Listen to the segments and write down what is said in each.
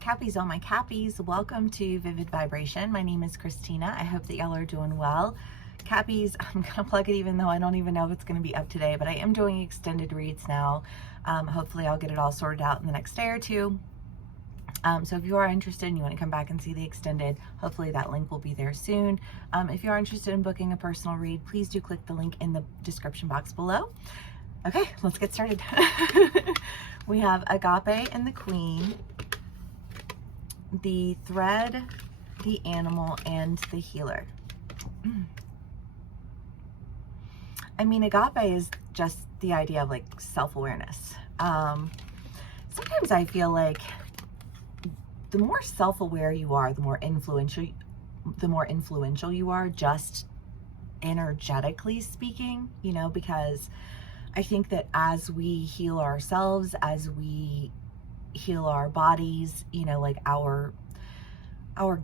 Cappies, all my Cappies, welcome to Vivid Vibration. My name is Christina. I hope that y'all are doing well. Cappies, I'm gonna plug it even though I don't even know if it's gonna be up today, but I am doing extended reads now. Hopefully I'll get it all sorted out in the next day or two. So if you are interested and you want to come back and see the extended, hopefully that link will be there soon. If you are interested in booking a personal read, please do click the link in the description box below. Okay, let's get started. We have Agape and the Queen, the Thread, the Animal, and the Healer. I mean, Agape is just the idea of like self-awareness. Sometimes I feel like the more self-aware you are, the more influential you are, just energetically speaking, you know, because I think that as we heal ourselves, as we heal our bodies, you know, like our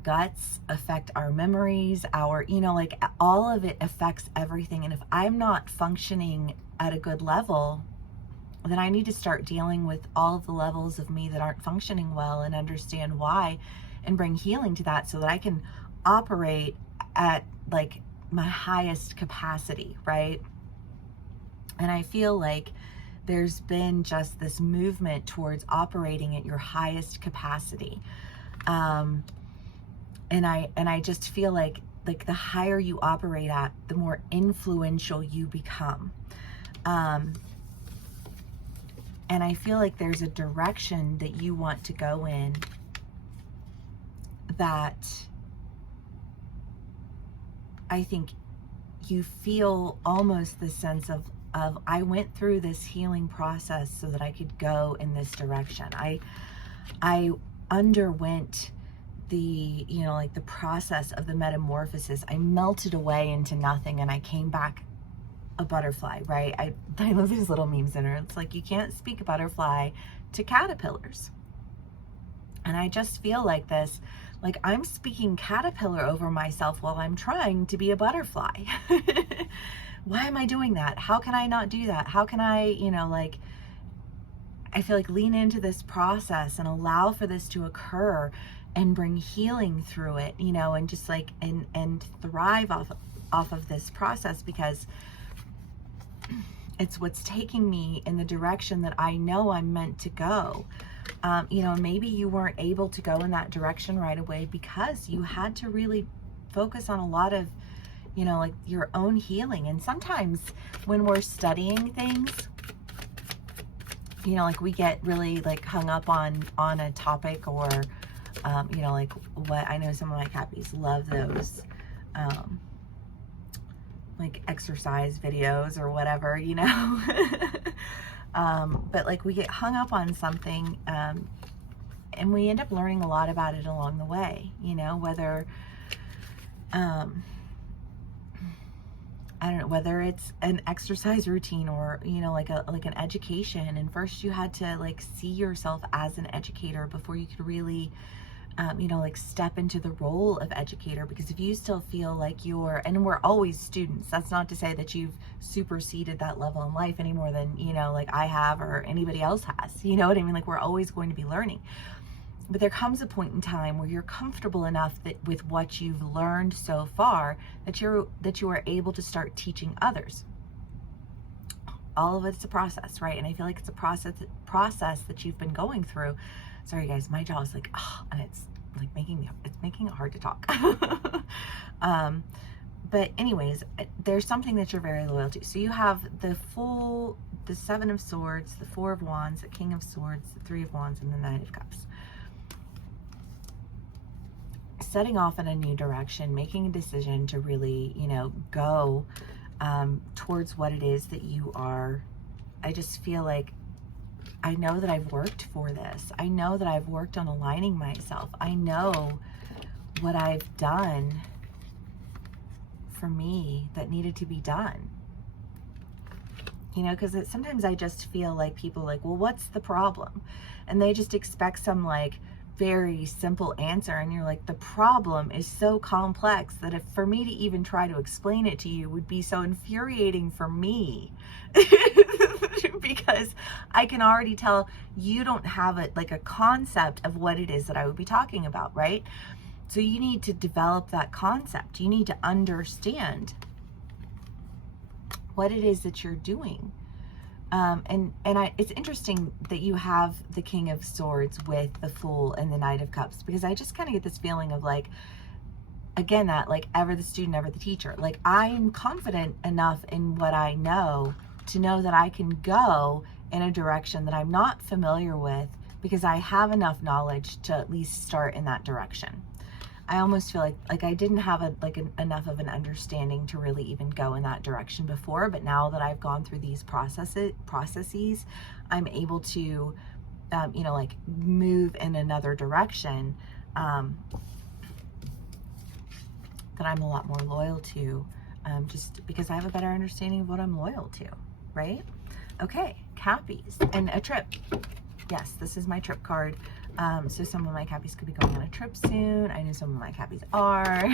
guts affect our memories, like all of it affects everything. And if I'm not functioning at a good level, then I need to start dealing with all of the levels of me that aren't functioning well and understand why and bring healing to that so that I can operate at like my highest capacity, right? And I feel like there's been just this movement towards operating at your highest capacity. And I just feel like the higher you operate at, the more influential you become. And I feel like there's a direction that you want to go in that I think you feel almost the sense of I went through this healing process so that I could go in this direction. I underwent the, you know, like the process of the metamorphosis. I melted away into nothing and I came back a butterfly, right? I love these little memes in her. It's like, you can't speak a butterfly to caterpillars. And I just feel like this, like I'm speaking caterpillar over myself while I'm trying to be a butterfly. Why am I doing that? How can I not do that? How can I, you know, like, I feel like lean into this process and allow for this to occur and bring healing through it, you know, and just like, and thrive off of this process, because it's what's taking me in the direction that I know I'm meant to go. You know, maybe you weren't able to go in that direction right away because you had to really focus on a lot of, you know, like your own healing. And sometimes when we're studying things, you know, like we get really like hung up on a topic, or, you know, like what I know some of my Cappies love those, like exercise videos or whatever, you know. But like we get hung up on something, and we end up learning a lot about it along the way, you know, whether, I don't know, whether it's an exercise routine or, you know, like an education. And first you had to like see yourself as an educator before you could really, you know, like step into the role of educator. Because if you still feel like and we're always students, that's not to say that you've superseded that level in life any more than, you know, like I have or anybody else has, you know what I mean? Like we're always going to be learning. But there comes a point in time where you're comfortable enough that with what you've learned so far that you are able to start teaching others. All of it's a process, right? And I feel like it's a process that you've been going through. Sorry guys, my jaw is like, oh, and it's like making it hard to talk. But anyways, there's something that you're very loyal to. So you have the Seven of Swords, the Four of Wands, the King of Swords, the Three of Wands, and the Nine of Cups. Setting off in a new direction, making a decision to really, you know, go towards what it is that you are. I just feel like I know that I've worked for this. I know that I've worked on aligning myself. I know what I've done for me that needed to be done. You know, because sometimes I just feel like people like, well, what's the problem? And they just expect some like very simple answer, and you're like, the problem is so complex that if for me to even try to explain it to you would be so infuriating for me. Because I can already tell you don't have a concept of what it is that I would be talking about, right? So you need to develop that concept. You need to understand what it is that you're doing. It's interesting that you have the King of Swords with the Fool and the Knight of Cups, because I just kind of get this feeling of like, again, that like ever the student, ever the teacher. Like, I'm confident enough in what I know to know that I can go in a direction that I'm not familiar with, because I have enough knowledge to at least start in that direction. I almost feel like I didn't have enough of an understanding to really even go in that direction before, but now that I've gone through these processes, I'm able to, move in another direction that I'm a lot more loyal to, just because I have a better understanding of what I'm loyal to, right? Okay, Cappies and a trip. Yes, this is my trip card. So some of my Cappies could be going on a trip soon. I know some of my Cappies are.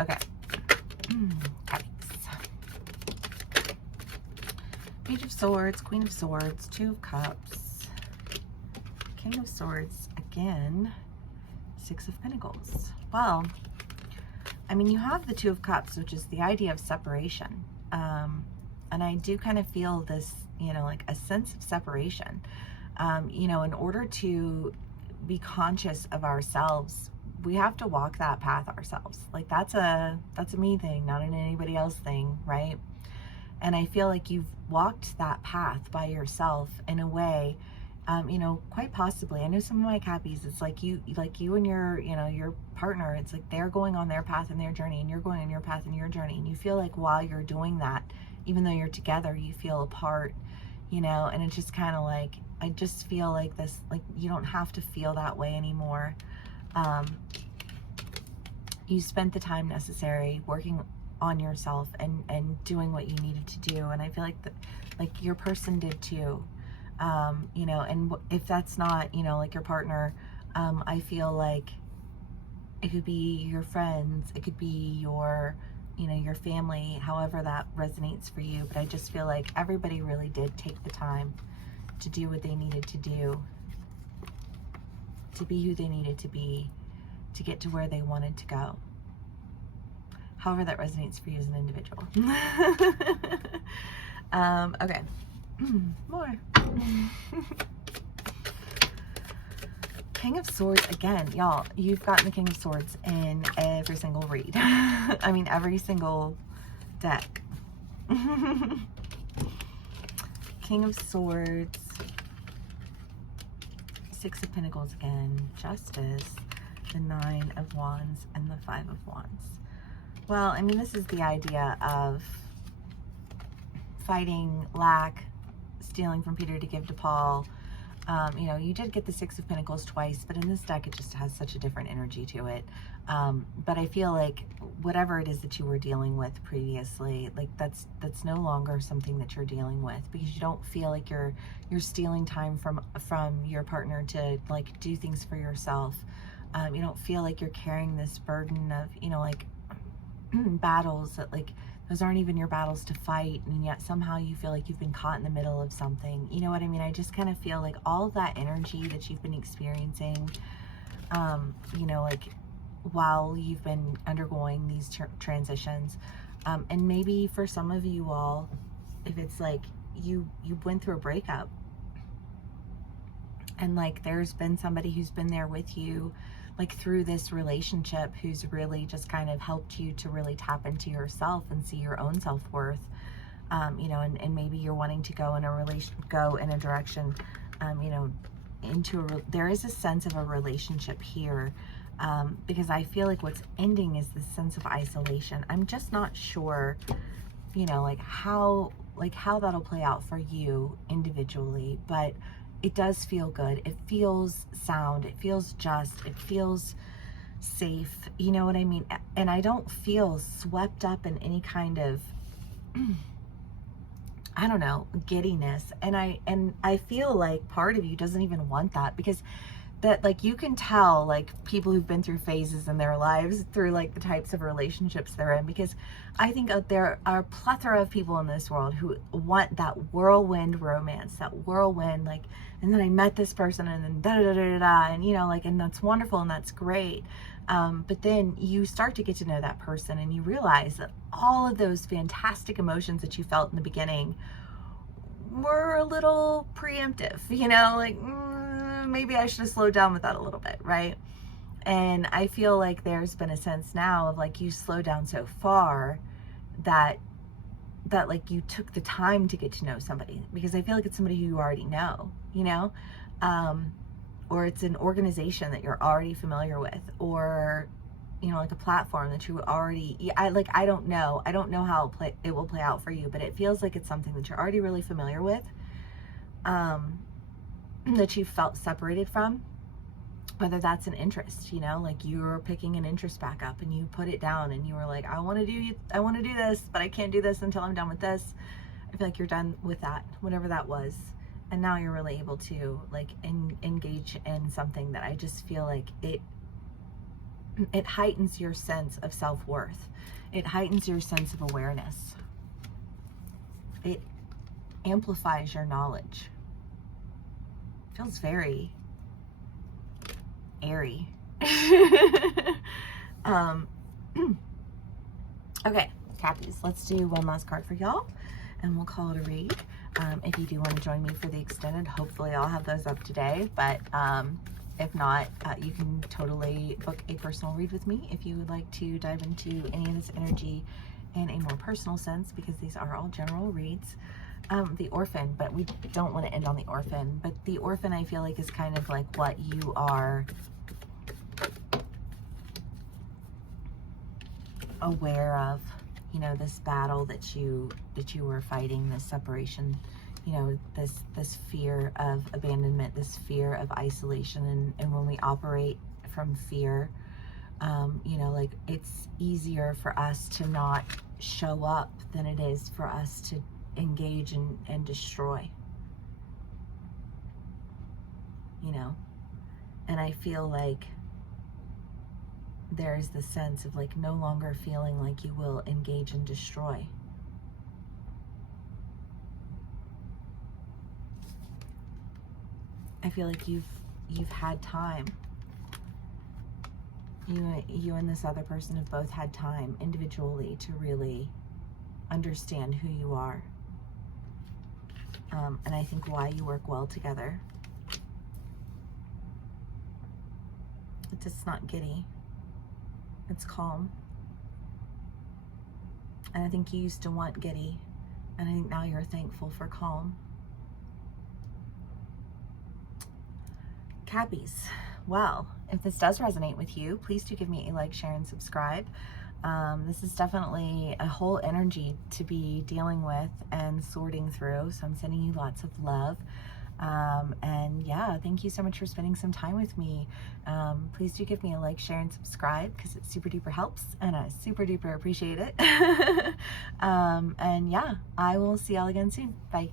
Okay. Cappies. Page of Swords, Queen of Swords, Two of Cups, King of Swords again, Six of Pentacles. Well, I mean, you have the Two of Cups, which is the idea of separation. And I do kind of feel this, like a sense of separation. In order to be conscious of ourselves, we have to walk that path ourselves. Like, that's a me thing, not an anybody else thing, right? And I feel like you've walked that path by yourself in a way, quite possibly. I know some of my Cappies, it's like you and your partner, it's like they're going on their path and their journey, and you're going on your path and your journey. And you feel like while you're doing that, even though you're together, you feel apart, and it's just kind of like, I just feel like this, like, you don't have to feel that way anymore. You spent the time necessary working on yourself and doing what you needed to do. And I feel like your person did too. And if that's not, like your partner, I feel like it could be your friends, it could be your family, however that resonates for you. But I just feel like everybody really did take the time to do what they needed to do, to be who they needed to be, to get to where they wanted to go. However that resonates for you as an individual. Okay. More. King of Swords again, y'all. You've gotten the King of Swords in every single read. I mean, every single deck. King of Swords, Six of Pentacles again, Justice, the Nine of Wands, and the Five of Wands. Well, I mean, this is the idea of fighting lack, stealing from Peter to give to Paul. You did get the Six of Pentacles twice, but in this deck, it just has such a different energy to it. But I feel like whatever it is that you were dealing with previously, like that's no longer something that you're dealing with, because you don't feel like you're stealing time from your partner to like do things for yourself. You don't feel like you're carrying this burden of, battles that, like, those aren't even your battles to fight, and yet somehow you feel like you've been caught in the middle of something. You know what I mean? I just kind of feel like all of that energy that you've been experiencing, like while you've been undergoing these transitions, and maybe for some of you all, if it's like you went through a breakup, and like there's been somebody who's been there with you, like through this relationship, who's really just kind of helped you to really tap into yourself and see your own self-worth, and maybe you're wanting to go in a direction, there is a sense of a relationship here, because I feel like what's ending is this sense of isolation. I'm just not sure, how that'll play out for you individually, but it does feel good. It feels sound. It feels just. It feels safe. You know what I mean? And I don't feel swept up in any kind of I don't know, giddiness. And I feel like part of you doesn't even want that, because that, like, you can tell, like, people who've been through phases in their lives through, like, the types of relationships they're in, because I think there are a plethora of people in this world who want that whirlwind romance, that whirlwind, like, and then I met this person, and then da da da da da, and, you know, like, and that's wonderful and that's great. But then you start to get to know that person, and you realize that all of those fantastic emotions that you felt in the beginning were a little preemptive, you know, like, maybe I should have slowed down with that a little bit, right? And I feel like there's been a sense now of, like, you slowed down so far that like you took the time to get to know somebody, because I feel like it's somebody who you already know, you know, or it's an organization that you're already familiar with, or, you know, like a platform that you already, I don't know how it will play out for you, but it feels like it's something that you're already really familiar with, that you felt separated from, whether that's an interest, you know, like you were picking an interest back up and you put it down and you were like, I want to do this, but I can't do this until I'm done with this. I feel like you're done with that, whatever that was. And now you're really able to, like, engage in something that I just feel like it heightens your sense of self-worth. It heightens your sense of awareness. It amplifies your knowledge. It feels very airy. Okay, Cappies, let's do one last card for y'all, and we'll call it a read. If you do want to join me for the extended, hopefully I'll have those up today, but if not, you can totally book a personal read with me if you would like to dive into any of this energy in a more personal sense, because these are all general reads. The orphan, but we don't want to end on the orphan, but the orphan, I feel like, is kind of like what you are aware of, you know, this battle that you were fighting, this separation, you know, this fear of abandonment, this fear of isolation. And when we operate from fear, you know, like, it's easier for us to not show up than it is for us to engage and destroy, you know. And I feel like there's the sense of, like, no longer feeling like you will engage and destroy. I feel like you've had time. You and this other person have both had time individually to really understand who you are. And I think why you work well together. It's just not giddy. It's calm. And I think you used to want giddy, and I think now you're thankful for calm. Cappies, well, if this does resonate with you, please do give me a like, share, and subscribe. This is definitely a whole energy to be dealing with and sorting through, so I'm sending you lots of love. And yeah, thank you so much for spending some time with me. Please do give me a like, share, and subscribe, because it super duper helps, and I super duper appreciate it. And yeah, I will see y'all again soon. Bye.